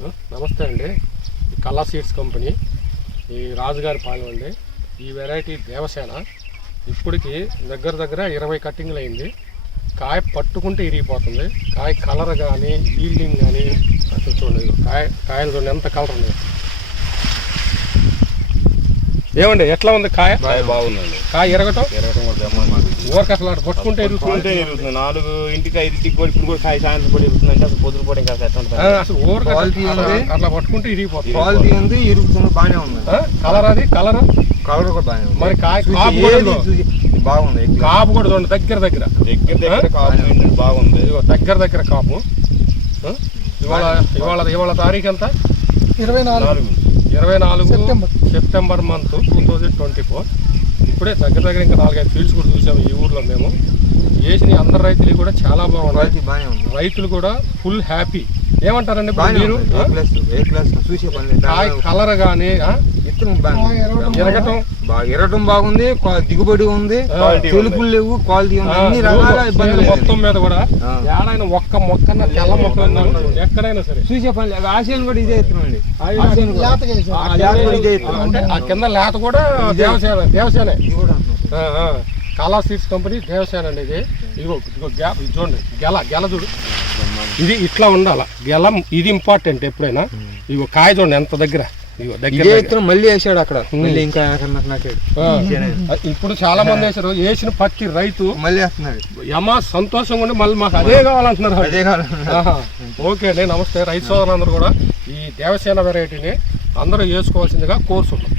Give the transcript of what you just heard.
నమస్తే అండి. ఈ కల్లా సీడ్స్ కంపెనీ ఈ రాజుగారి పాలెం అండి. ఈ వెరైటీ దేవసేన ఇప్పటికి దగ్గర దగ్గర ఇరవై కట్టింగ్లు అయింది. కాయ పట్టుకుంటే ఇరిగిపోతుంది. కాయ కలర్ కానీ ఈల్డింగ్ కానీ అసలు చూడండి ఇదిగో కాయ కాయలు చూడండి ఎంత కలర్ ఉంది. ఏమండి ఎట్లా ఉంది కాయ? కాయ బాగుందండి. కాయ ఇరగటం? ఎరగటం కూడా. ఊరికి అసలు అటు పట్టుకుంటే ఇరుగుతుంది. ఉంటే ఇరుగుతుంది. నాలుగు ఇంటికి ఐదుకి కూడా ఇప్పుడు కూడా కాయ సాయంత్రం కూడా ఇరుగుతుంది అంటే అసలు పొద్దున కూడా ఇంకా ఎట్లా ఉంటుంది? అసలు ఊరికి అట్లా- పట్టుకుంటే ఇరిగిపోతుంది. క్వాలిటీ ఉంది ఇరుగుతుంది. బాగానే ఉంది. కలర్ అది? కలర్? కలర్ కూడా బాగానే ఉంది. మరి కాయ బాగుంది. కాపు కూడా చూడండి దగ్గర దగ్గర. దగ్గర దగ్గర కాపు బాగుంది. దగ్గర దగ్గర కాపు? ఇవాళ ఇవాళ ఇవాళ తారీఖు ఎంత? ఇరవై నాలుగు నాలుగు. ఇరవై నాలుగు September. September month two thousand twenty four. ఇప్పుడే దగ్గర దగ్గర ఇంకా నాలుగైదు ఫీల్డ్స్ కూడా చూసాము ఈ ఊర్లో మేము. వేసిన అందరు రైతులు కూడా చాలా బాగున్నాయి. రైతులు కూడా ఫుల్ హ్యాపీ ఏమంటారండి మీరు? కలర్ కానీ ఆ, ఎరగటం ఎరగటం. బాగా ఎరగటం బాగుంది. దిగుబడి ఉంది. తెలుపులు లేవు క్వాలిటీ ఉంది. అన్ని రకాల ఇబ్బందులు మొత్తం. మీద కూడా. ఏడైనా ఒక్క మొక్కన్న తెల్ల మొక్క ఎక్కడైనా సరే. చూసే పని లేదు. ఆశయం కూడా ఇదే ఇత్తనం అంటే ఆ కింద లేత కూడా దేవసేన దేవసేనే. కాలా సీడ్స్ కంపెనీ దేవసేన అండి ఇది. ఇదిగో ఇదిగో గ్యాప్ ఇది చూడండి. గెల గెల చూడు. ఇది ఇట్లా ఉండాల. గెల ఇది ఇంపార్టెంట్ ఎప్పుడైనా. ఇదిగో కాయ చూడండి ఎంత దగ్గర. ఇదే మళ్ళీ వేసాడు అక్కడ. మళ్ళీ ఇంకా ఇప్పుడు చాలా మంది వేసారు. వేసిన ప్రతి రైతు మళ్ళీ వేస్తున్నాడు. యమా సంతోషంగా ఉండి మళ్ళీ మాకు అదే కావాలంటున్నారు. అదే ఆహా. ఓకే అండి నమస్తే. రైతు సోదరులందరూ కూడా ఈ దేవసేన వెరైటీని అందరూ వేసుకోవాల్సిందిగా కోరుతున్నాం.